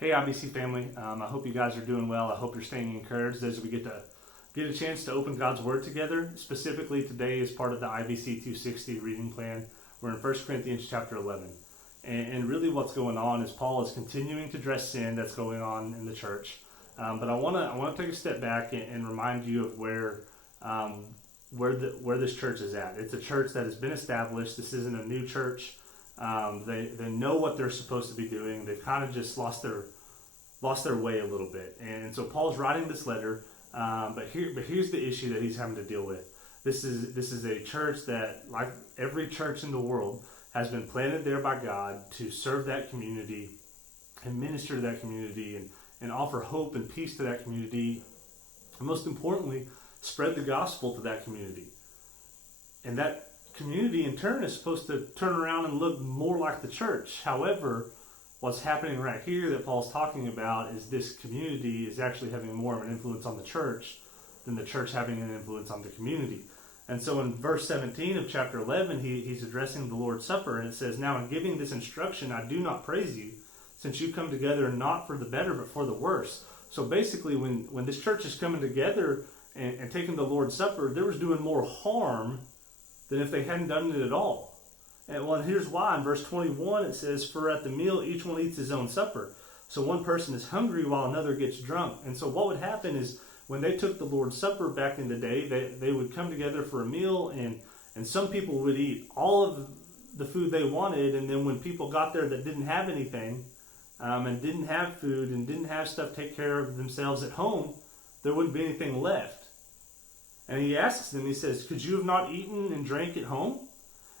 Hey, IBC family. I hope you guys are doing well. I hope you're staying encouraged as we get a chance to open God's Word together. Specifically, today is part of the IBC 260 reading plan. We're in 1 Corinthians chapter 11. And really what's going on is Paul is continuing to address sin that's going on in the church. But I want to take a step back and remind you of where this church is at. It's a church that has been established. This isn't a new church. They know what they're supposed to be doing. They've kind of just lost their way a little bit. And so Paul's writing this letter, but here's the issue that he's having to deal with. This is a church that, like every church in the world, has been planted there by God to serve that community and minister to that community and offer hope and peace to that community. And most importantly, spread the gospel to that community. And that community in turn is supposed to turn around and look more like the church. However, what's happening right here that Paul's talking about is this community is actually having more of an influence on the church than the church having an influence on the community. And so in verse 17 of chapter 11, he's addressing the Lord's Supper, and it says, "Now in giving this instruction, I do not praise you, since you come together not for the better, but for the worse." So basically, when this church is coming together and taking the Lord's Supper, they was doing more harm than if they hadn't done it at all. And here's why. In verse 21, it says, "For at the meal, each one eats his own supper. So one person is hungry while another gets drunk." And so what would happen is when they took the Lord's Supper back in the day, they would come together for a meal, and some people would eat all of the food they wanted. And then when people got there that didn't have anything and didn't have food and didn't have stuff to take care of themselves at home, there wouldn't be anything left. And he asks them, he says, "Could you have not eaten and drank at home?"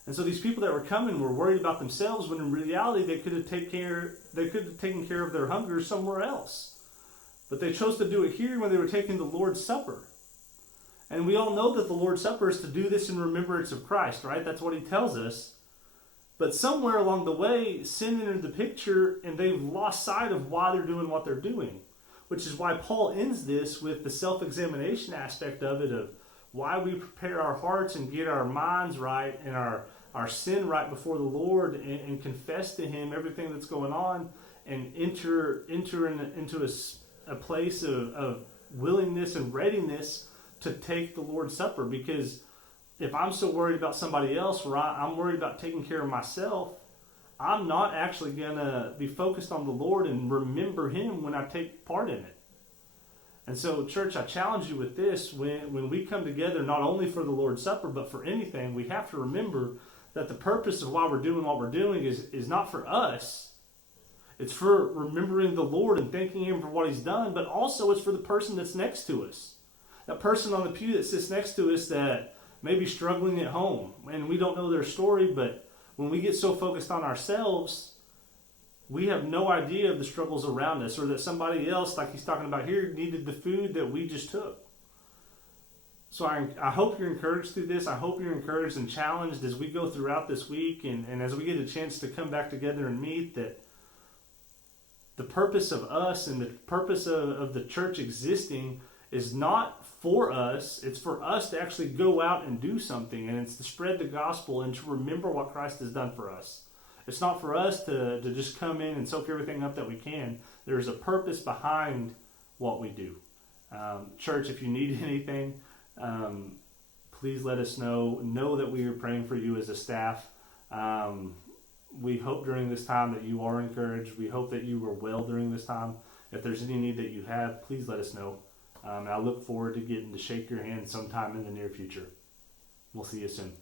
And so these people that were coming were worried about themselves, when in reality they could have taken care of their hunger somewhere else. But they chose to do it here when they were taking the Lord's Supper. And we all know that the Lord's Supper is to do this in remembrance of Christ, right? That's what he tells us. But somewhere along the way, sin entered the picture, and they've lost sight of why they're doing what they're doing. Which is why Paul ends this with the self-examination aspect of it, of why we prepare our hearts and get our minds right and our sin right before the Lord, and confess to him everything that's going on, and enter into a place of willingness and readiness to take the Lord's Supper. Because if I'm so worried about somebody else, or I'm worried about taking care of myself, I'm not actually going to be focused on the Lord and remember him when I take part in it. And so, church, I challenge you with this. When we come together, not only for the Lord's Supper, but for anything, we have to remember that the purpose of why we're doing what we're doing is not for us. It's for remembering the Lord and thanking him for what he's done, but also it's for the person that's next to us. That person on the pew that sits next to us that may be struggling at home, and we don't know their story, but when we get so focused on ourselves, we have no idea of the struggles around us, or that somebody else, like he's talking about here, needed the food that we just took. So I hope you're encouraged through this. I hope you're encouraged and challenged as we go throughout this week, and as we get a chance to come back together and meet, that the purpose of us and the purpose of the church existing is not for us. It's for us to actually go out and do something, and it's to spread the gospel and to remember what Christ has done for us. It's not for us to just come in and soak everything up that we can. There's a purpose behind what we do. Church, if you need anything, please let us know. Know that we are praying for you as a staff. We hope during this time that you are encouraged. We hope that you were well during this time. If there's any need that you have, please let us know. I look forward to getting to shake your hand sometime in the near future. We'll see you soon.